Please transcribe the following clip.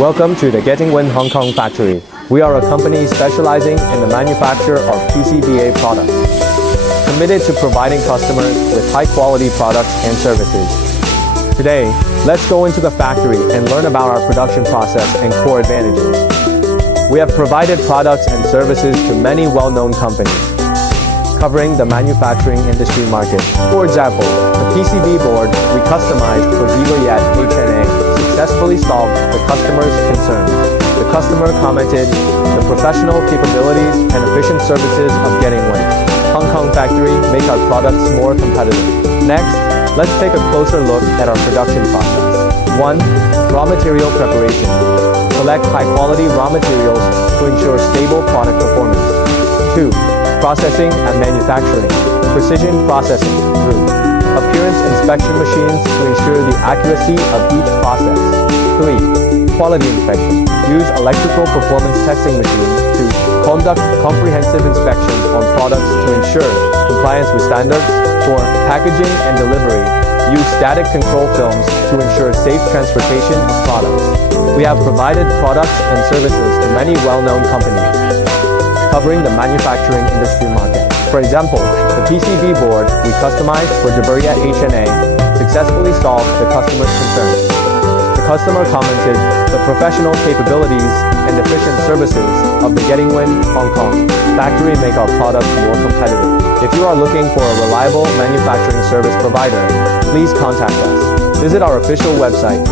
Welcome to the GettingWin Hong Kong factory. We are a company specializing in the manufacture of PCBA products, committed to providing customers with high-quality products and services. Today, let's go into the factory and learn about our production process and core advantages. We have provided products and services to many well-known companies, covering the manufacturing industry market. For example, the PCB board we customized for Guangdong HNA successfully solved the customer's concerns. The customer commented the professional capabilities and efficient services of GettingWin Hong Kong factory make our products more competitive. Next, let's take a closer look at our production process. 1. Raw material preparation. Select high-quality raw materials to ensure stable product performance. 2. Processing and manufacturing. Precision processing through appearance inspection machines to ensure the accuracy of each process. 3. Quality inspection. Use electrical performance testing machines to conduct comprehensive inspections on products to ensure compliance with standards. 4. Packaging and delivery. Use static control films to ensure safe transportation of products. We have provided products and services to many well-known companies, covering the manufacturing industry market. For example, the PCB board we customized for Guangdong HNA successfully solved the customer's concerns. The customer commented the professional capabilities and efficient services of the GettingWin Hong Kong factory make our products more competitive. If you are looking for a reliable manufacturing service provider, please contact us. Visit our official website,